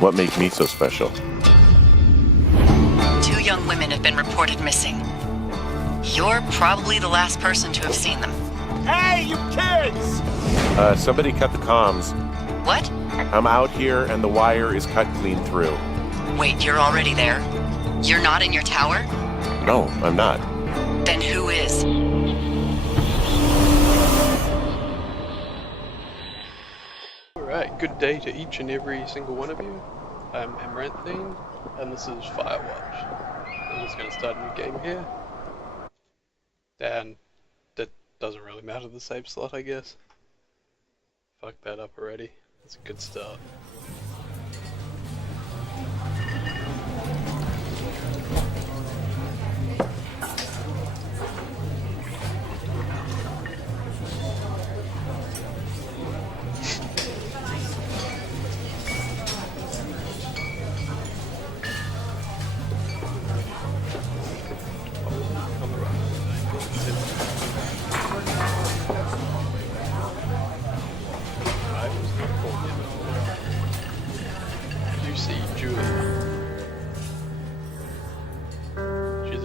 What makes me so special? 2 young women have been reported missing. You're probably the last person to have seen them. Hey, you kids! Somebody cut the comms. What? I'm out here and the wire is cut clean through. Wait, you're already there? You're not in your tower? No, I'm not. Then who is? Alright, good day to each and every single one of you. I'm Amaranthine, and this is FireWatch. I'm just going to start a new game here. And that doesn't really matter, the save slot, I guess. Fuck that up already. That's a good start.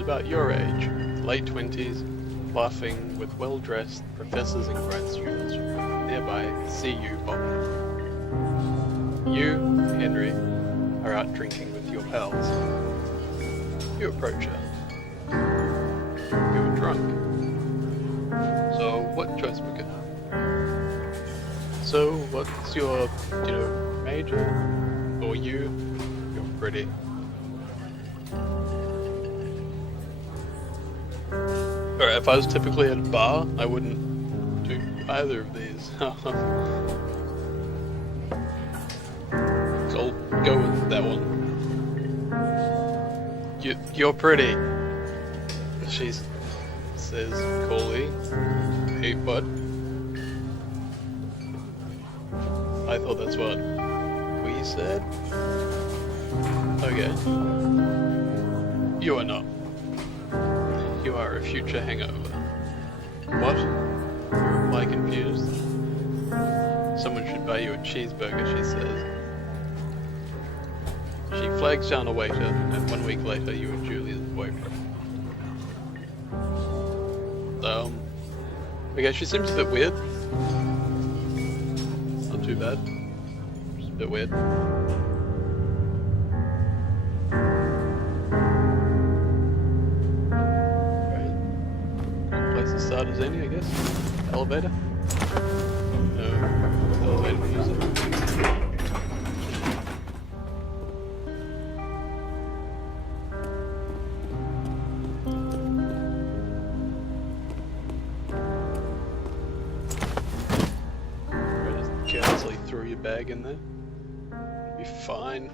About your age, late 20s, laughing with well-dressed professors and grad students from nearby CU Boston. You, Henry, are out drinking with your pals. You approach her. You're drunk. So, what choice we got? So, what's your, major? Or you're pretty. Alright, if I was typically at a bar, I wouldn't do either of these. So I'll go with that one. You're pretty. She says coolly. Hey, bud. I thought that's what we said. Okay. You are not. You are a future hangover. What? Am I confused? Someone should buy you a cheeseburger, she says. She flags down a waiter, and 1 week later you are Julia's boyfriend. Okay, she seems a bit weird. Not too bad. Just a bit weird. Start as any, I guess. Elevator? No. Elevator music. Just carelessly throw your bag in there. You'll be fine.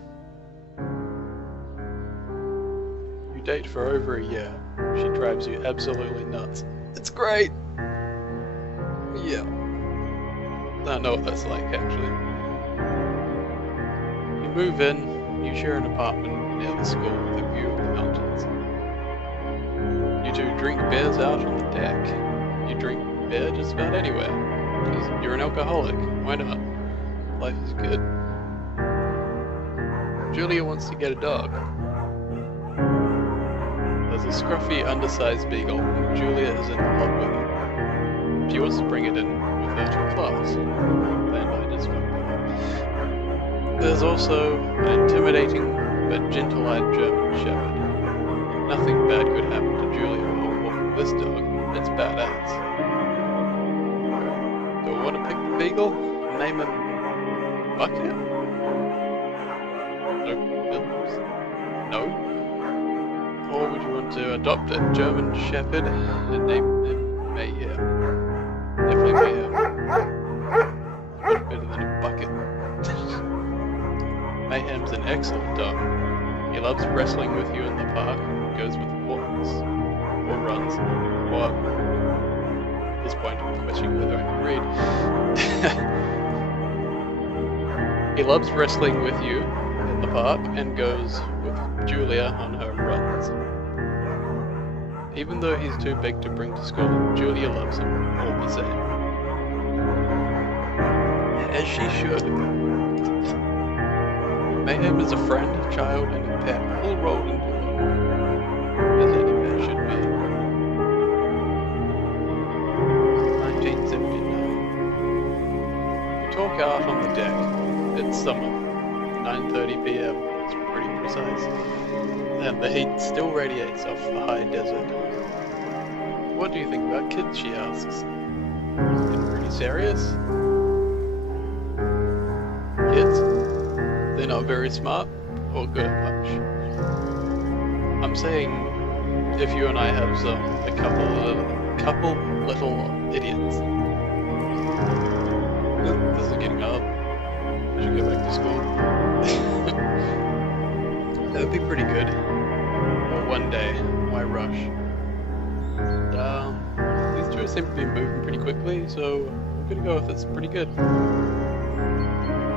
You date for over a year. She drives you absolutely nuts. It's great! Yeah. I know what that's like, actually. You move in, you share an apartment near the school with a view of the mountains. You two drink beers out on the deck. You drink beer just about anywhere. Because you're an alcoholic. Why not? Life is good. Julia wants to get a dog. There's a scruffy, undersized beagle, and Julia is in love with it. She wants to bring it in with her to class. And I just won't. There's also an intimidating but gentle-eyed German Shepherd. Nothing bad could happen to Julia while walking this dog. It's badass. Do I want to pick the beagle and name him Bucket? No. Or would you want to adopt a German Shepherd and name him Mayhem? Definitely Mayhem. Much better than a Bucket. Mayhem's an excellent dog. He loves wrestling with you in the park, goes with walks, or runs, or... At this point I'm questioning whether I can read. He loves wrestling with you in the park and goes with Julia on her runs. Even though he's too big to bring to school, Julia loves him all the same. As she should. Mayhem is a friend, a child, and a pet, all rolled into one, as any pet should be. 1979. You talk out on the deck. It's summer. 9:30 p.m. It's pretty precise. And the heat still radiates off the high desert. What do you think about kids, she asks. Getting pretty serious? Kids? They're not very smart or good at much. I'm saying if you and I have a couple little idiots. This is getting up. I should go back to school. That would be pretty good. Well, one day, why rush? These two seem to be moving pretty quickly, so I'm gonna go with it's pretty good.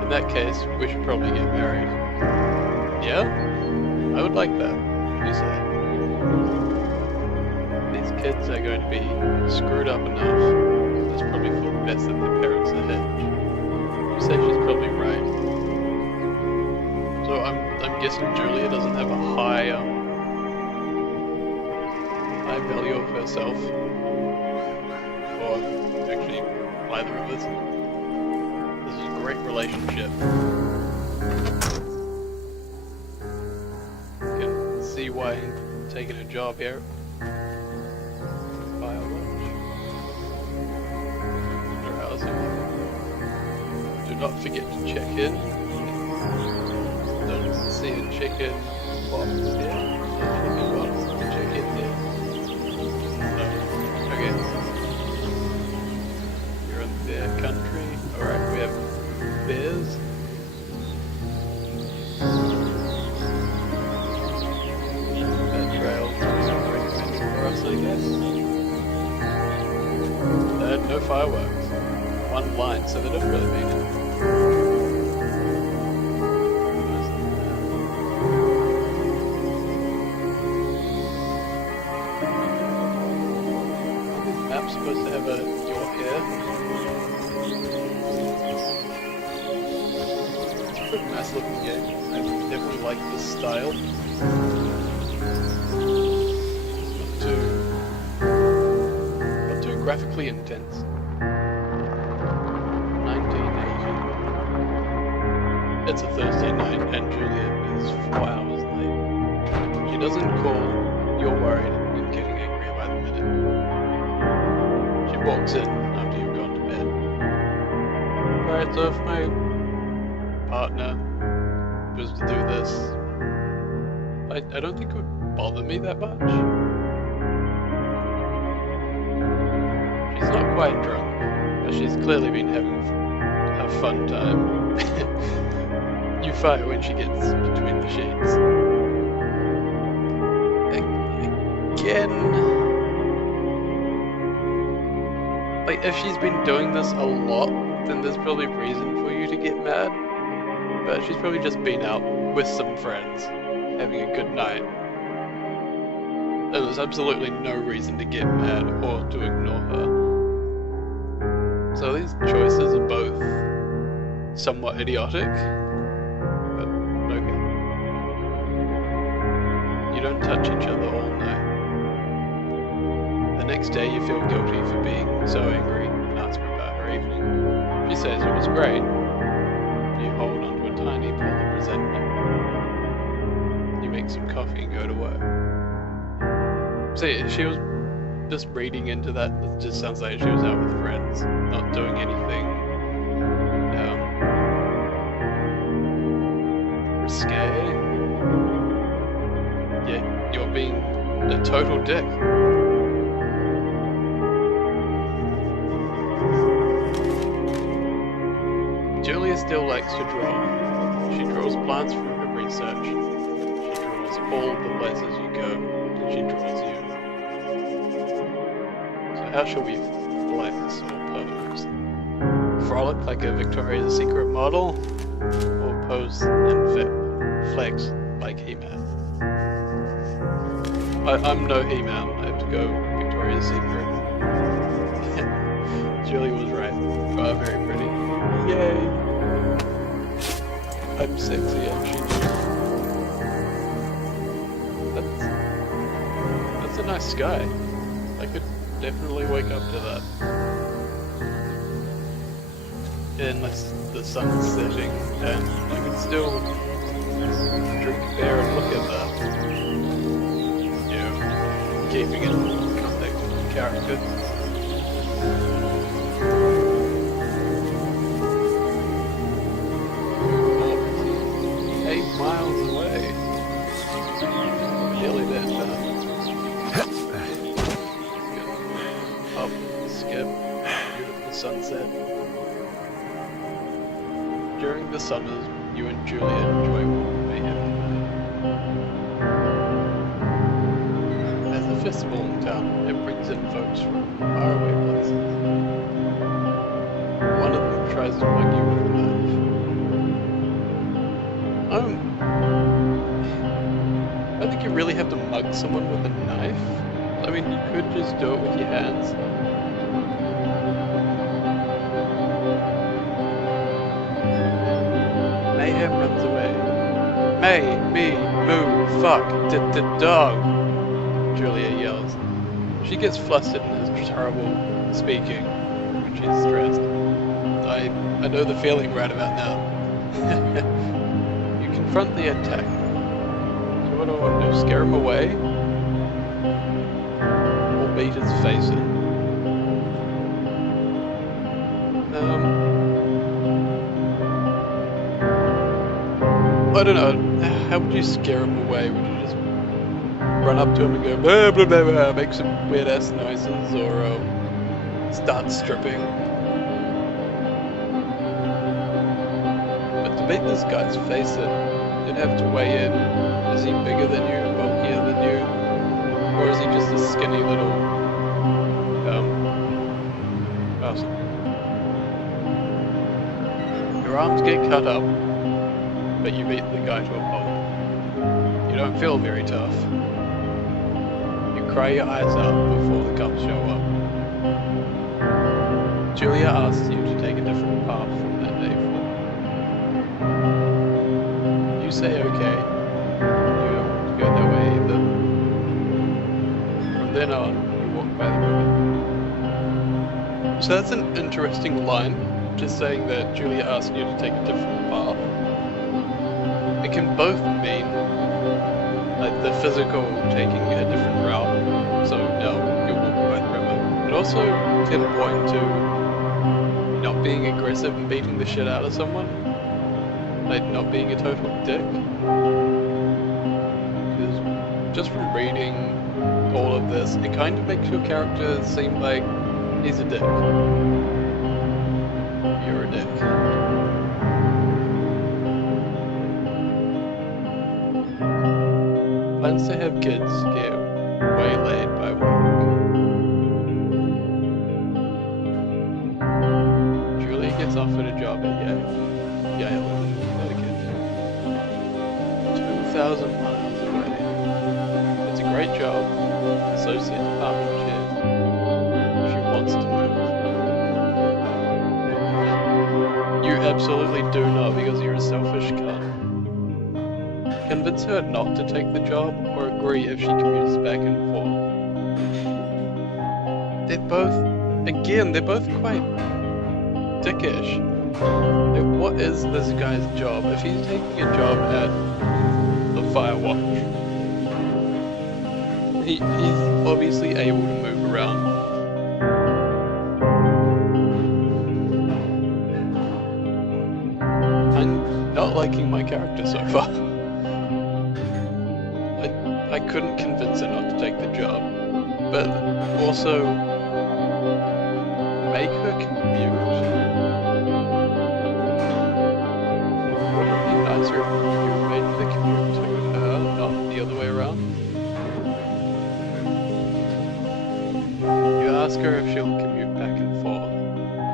In that case, we should probably get married. Yeah? I would like that, you say. These kids are going to be screwed up enough. It's probably for the best that their parents are hitched. You say she's probably right. So I'm guessing Julia doesn't have a high value of herself. Or actually, either of us. This is a great relationship. You can see why I'm taking a job here. FireWatch. Browsing. Do not forget to check in. Don't see a chicken box here. Chicken box. Check in here. No. Okay. You're in bear country. Alright, we have bears. That trail is recommended for us, I guess. No fireworks. One line, so they don't really mean it. Map's supposed to have a your hair. It's a pretty nice looking game. I definitely like this style. Not too graphically intense. 1980. It's a Thursday night and Julia is 4 hours late. She doesn't call, you're worried and getting angry by the minute. She walks in after you've gone to bed. Alright, so if my partner was to do this, I don't think it would bother me that much. She's not quite drunk, but she's clearly been having a fun time. You fire when she gets between the sheets. Again, like if she's been doing this a lot, then there's probably reason for you to get mad. But she's probably just been out with some friends, having a good night. And there's absolutely no reason to get mad or to ignore her. So these choices are both somewhat idiotic, but okay. You don't touch each other all night. The next day you feel guilty for being so angry and ask her about her evening. She says it was great. You hold onto a tiny pool of resentment. You make some coffee and go to work. See, she was just reading into that. It just sounds like she was out with friends, not doing anything risque. Yeah, you're being a total dick. Julia still likes to draw. She draws plants from her research. She draws all the places you go, and she draws you. So how shall we fly this or pose? Frolic like a Victoria's Secret model? Or pose and flex like He-Man? I'm no He-Man, I have to go Victoria's Secret. Julie was right. You are very pretty. Yay! I'm sexy and she knows. That's a nice sky. I could definitely wake up to that. Unless the sun's setting and you can still drink beer and look at that. You know, keeping it in context with the character. Oh, 8 miles away. Nearly there, up, skip, beautiful sunset. During the summers, you and Julia enjoy walking mayhem. As a festival in town, it brings in folks from faraway places. One of them tries to mug you with a knife. I think you really have to mug someone with a knife. I mean, you could just do it with your hands. Mayhem runs away. May, me, moo, fuck, dog, Julia yells. She gets flustered and has terrible speaking when she's stressed. I know the feeling right about now. You confront the attack. So what do I want to do? Scare him away? Or beat his face in? I don't know, how would you scare him away? Would you just run up to him and go blah blah blah blah, make some weird ass noises, or start stripping? But to beat this guy's face in, you'd have to weigh in. Is he bigger than you, bulkier than you? Or is he just a skinny little person? Your arms get cut up, but you beat the guy to a pulp. You don't feel very tough. You cry your eyes out before the cops show up. Julia asks you to take a different path from that day forward. You say okay. You don't want to go that way either. From then on, you walk by the river. So that's an interesting line, just saying that Julia asked you to take a different path. It can both mean like the physical taking a different route, so no, you'll walk by the river. It also can point to not being aggressive and beating the shit out of someone, like not being a total dick. Because just from reading all of this, it kind of makes your character seem like he's a dick. You're a dick. Plans to have kids get waylaid by work. Julie gets offered a job at Yale, Connecticut. 2,000 miles away. It's a great job. Associate department chair. She wants to move. You absolutely do not, because you're a selfish cunt. Convince her not to take the job, or agree if she commutes back and forth. They're both quite dickish. Like, what is this guy's job? If he's taking a job at the FireWatch, he's obviously able to move around. I'm not liking my character so far. I couldn't convince her not to take the job, but also make her commute. Would it be nicer if you made the commute to her, not the other way around? You ask her if she'll commute back and forth.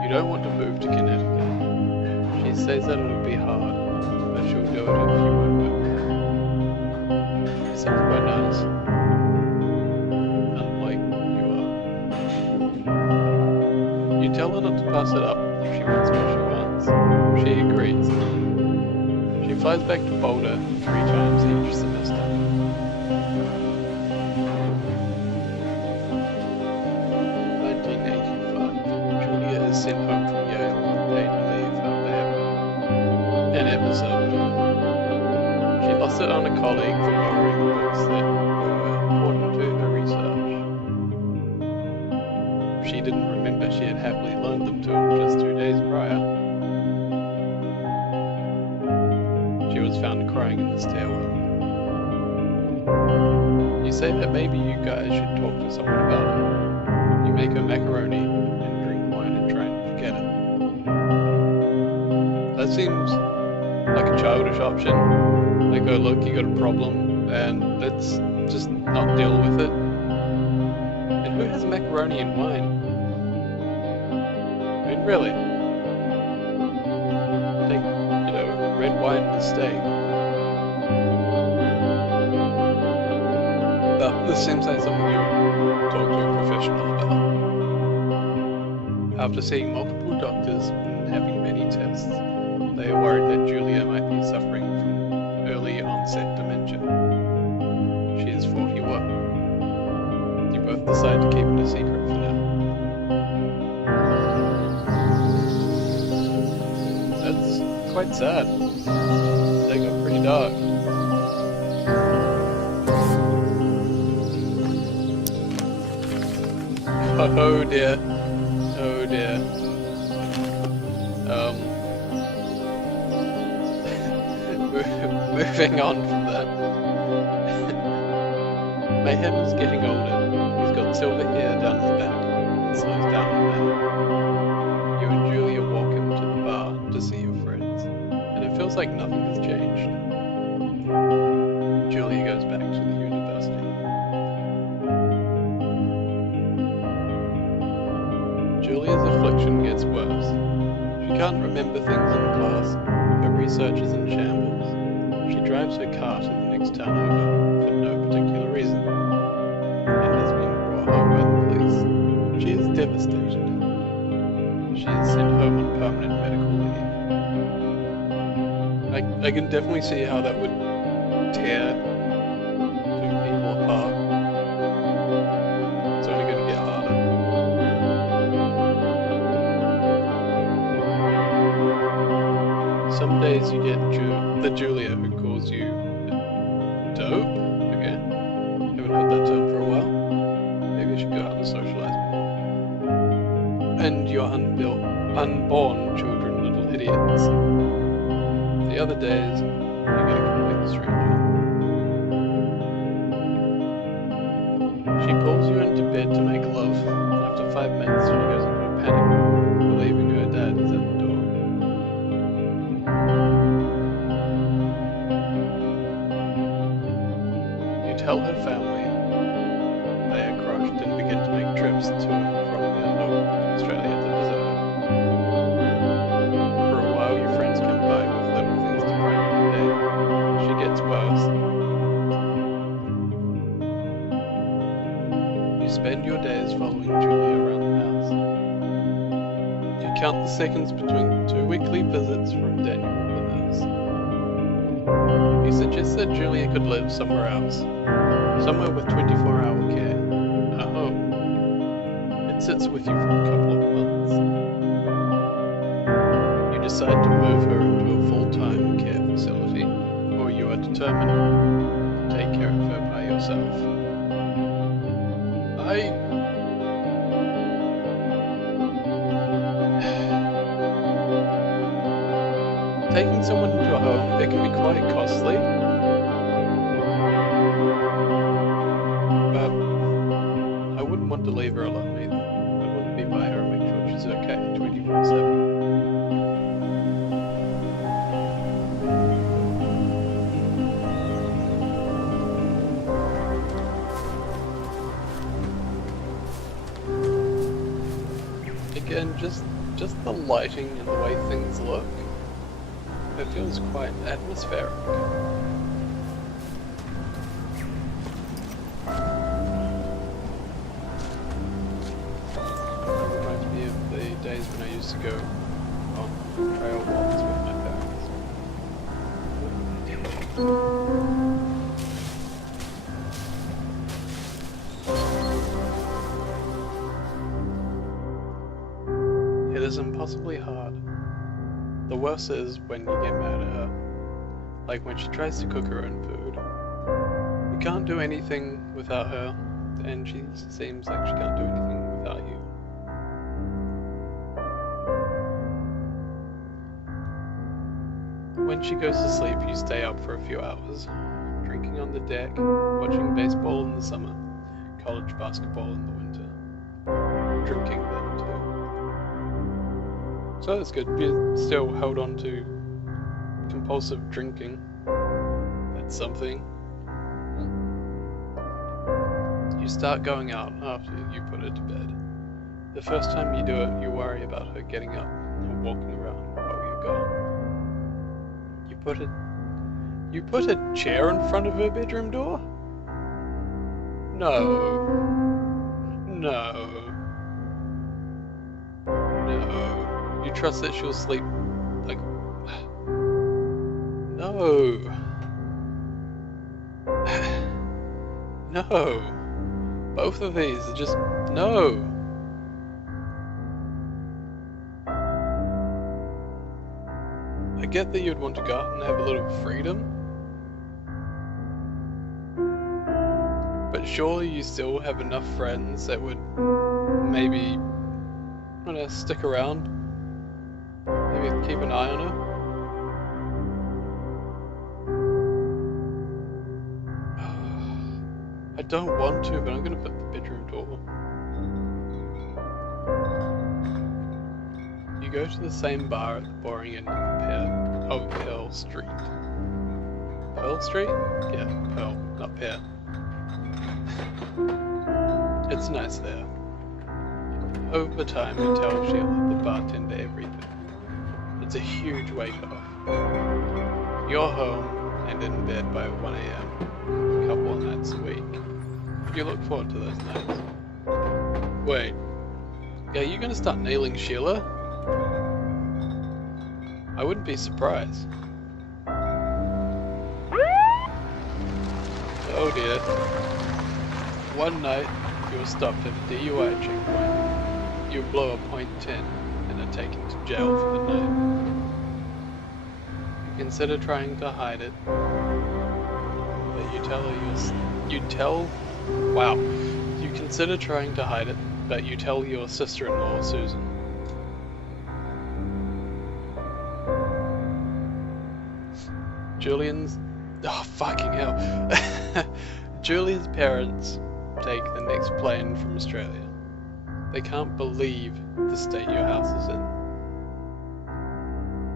You don't want to move to Connecticut. She says that it'll be hard, but she'll do it if you won't move. Sounds quite nice. Unlike you are. You tell her not to pass it up if she wants what she wants. She agrees. She flies back to Boulder 3 times each semester. Julia is sent home from Yale on paid leave after having an episode. She lost it on a colleague for borrowing books that were important to her research. She didn't remember she had happily loaned them to him just 2 days prior. She was found crying in the stairwell. You say that maybe you guys should talk to someone about it. You make her macaroni and drink wine and try and forget it. That seems like a childish option. Like, oh look, you got a problem, and let's just not deal with it. And who has macaroni and wine? I mean, really? Take, red wine and steak. But this seems like something you would talk to a professional about. After seeing multiple doctors and having many tests, they are worried that Julia might be suffering from early onset dementia. She is 41. You both decide to keep it a secret for now. That's quite sad. They got pretty dark. Oh dear. Oh dear. Moving on from that. Mayhem is getting older. He's got silver hair down his back and slows down a bit. You and Julia walk him to the bar to see your friends, and it feels like nothing has changed. Julia goes back to the university. Julia's affliction gets worse. She can't remember things in class. Her research is in shambles. She drives her car to the next town over for no particular reason, and has been brought home by the police. She is devastated. She is sent home on permanent medical leave. I can definitely see how that would tear two people apart. It's only going to get harder. Some days you get the Julia who calls you dope. Okay, haven't heard that term for a while. Maybe I should go out and socialize more. And your unborn children, little idiots. The other days, you get a complete stranger. She pulls you into bed to make love. After 5 minutes, she goes into a panic, believing her dad is at the door. Tell her family they are crushed and begin to make trips to and from their home to Australia to visit her. For a while your friends come by with little things to brighten the day. She gets worse. You spend your days following Julia around the house. You count the seconds between 2 weekly visits from Daniel the nurse. He suggests that Julia could live somewhere else. Somewhere with 24-hour care, a home. It sits with you for a couple of months. You decide to move her into a full-time care facility, or you are determined to take care of her by yourself. Taking someone into a home, it can be quite costly. I wouldn't want to leave her alone either. I want to be by her and make sure she's okay 24/7. Again, just the lighting and the way things look, it feels quite atmospheric. Days when I used to go on trail walks with my parents. is impossibly hard. The worst is when you get mad at her. Like when she tries to cook her own food. You can't do anything without her, and she seems like she can't do anything without you. When she goes to sleep, you stay up for a few hours, drinking on the deck, watching baseball in the summer, college basketball in the winter, drinking then too. So that's good. You still held on to compulsive drinking. That's something. You start going out after you put her to bed. The first time you do it, you worry about her getting up and walking around while you're gone. You put a chair in front of her bedroom door? No. No. No. You trust that she'll sleep like... No. No. Both of these are just... No. I get that you'd want to go out and have a little freedom, but surely you still have enough friends that would maybe stick around, maybe keep an eye on her. I don't want to, but I'm gonna put the bedroom door. You go to the same bar at the boring end of Pearl Street. Pearl Street? Yeah, Pearl, not Pear. It's nice there. Over time, you tell Sheila, the bartender, everything. It's a huge weight off. You're home and in bed by 1 a.m. a couple of nights a week. You look forward to those nights. Wait, are you gonna start nailing Sheila? I wouldn't be surprised. Oh dear. One night, you were stopped at a DUI checkpoint. You blow a .10 and are taken to jail for the night. You consider trying to hide it, but you consider trying to hide it, but you tell your sister-in-law, Susan. Oh fucking hell. Julian's parents take the next plane from Australia. They can't believe the state your house is in.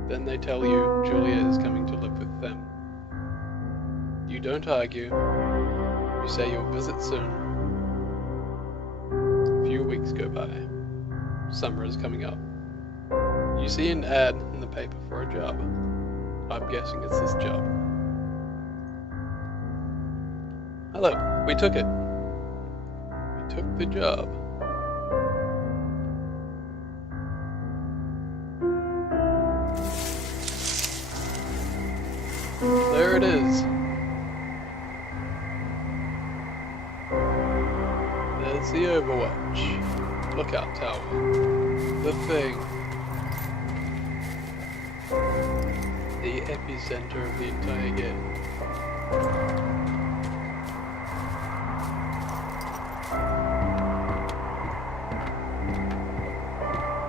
Then they tell you Julia is coming to live with them. You don't argue. You say you'll visit soon. A few weeks go by. Summer is coming up. You see an ad in the paper for a job. I'm guessing it's this job. Hello, we took it. We took the job. There it is. There's the Overwatch. Lookout tower. The thing. The epicenter of the entire game.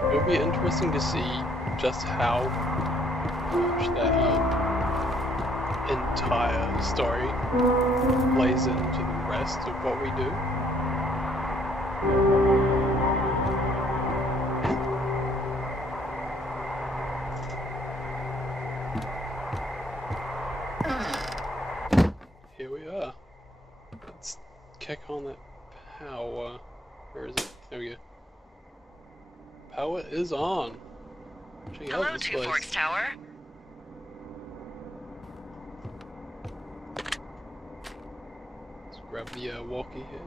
It'll be interesting to see just how much that entire story plays into the rest of what we do. Here we are. Let's kick on that power. Where is it? There we go. Power is on. Check out Hello, this Two place. Forks Tower. Let's grab the walkie here.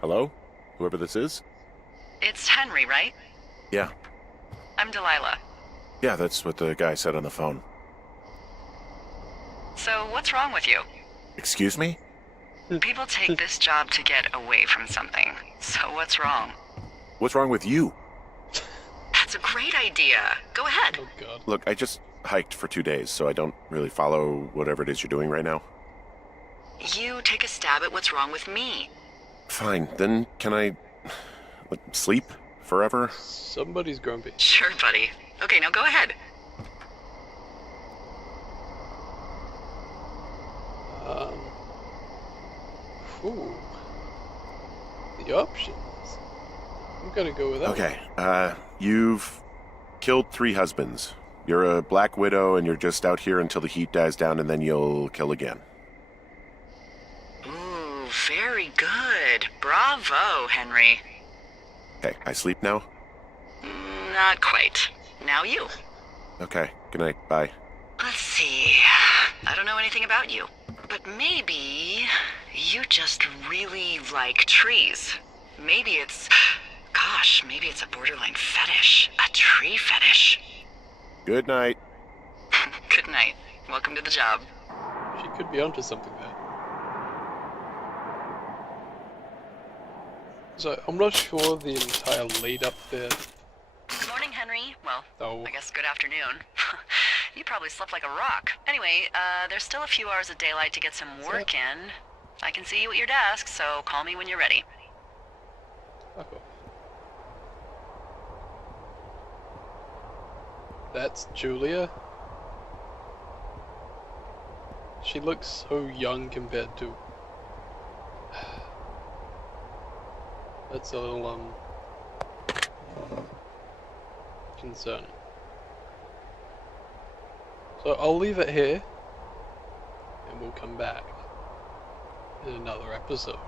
Hello? Whoever this is? It's Henry, right? Yeah. I'm Delilah. Yeah, that's what the guy said on the phone. So, what's wrong with you? Excuse me? People take this job to get away from something. So what's wrong? What's wrong with you? That's a great idea. Go ahead. Oh god. Look, I just hiked for 2 days, so I don't really follow whatever it is you're doing right now. You take a stab at what's wrong with me. Fine, then can I sleep forever? Somebody's grumpy. Sure, buddy. Okay, now go ahead. Ooh. The options. I'm gonna go with that. Okay, you've killed 3 husbands. You're a black widow and you're just out here until the heat dies down and then you'll kill again. Ooh, very good. Bravo, Henry. Okay, I sleep now? Not quite. Now you. Okay, good night, bye. Let's see. I don't know anything about you, but maybe you just really like trees. Maybe it's... Gosh, maybe it's a borderline fetish. A tree fetish. Good night. Good night. Welcome to the job. She could be onto something there. So, I'm not sure the entire lead up there. Good morning, Henry. Well, Oh. I guess good afternoon. You probably slept like a rock. Anyway, there's still a few hours of daylight to get some work in. I can see you at your desk, so call me when you're ready. Fuck off. That's Julia. She looks so young compared to... That's a little, concerning. So I'll leave it here, and we'll come back in another episode.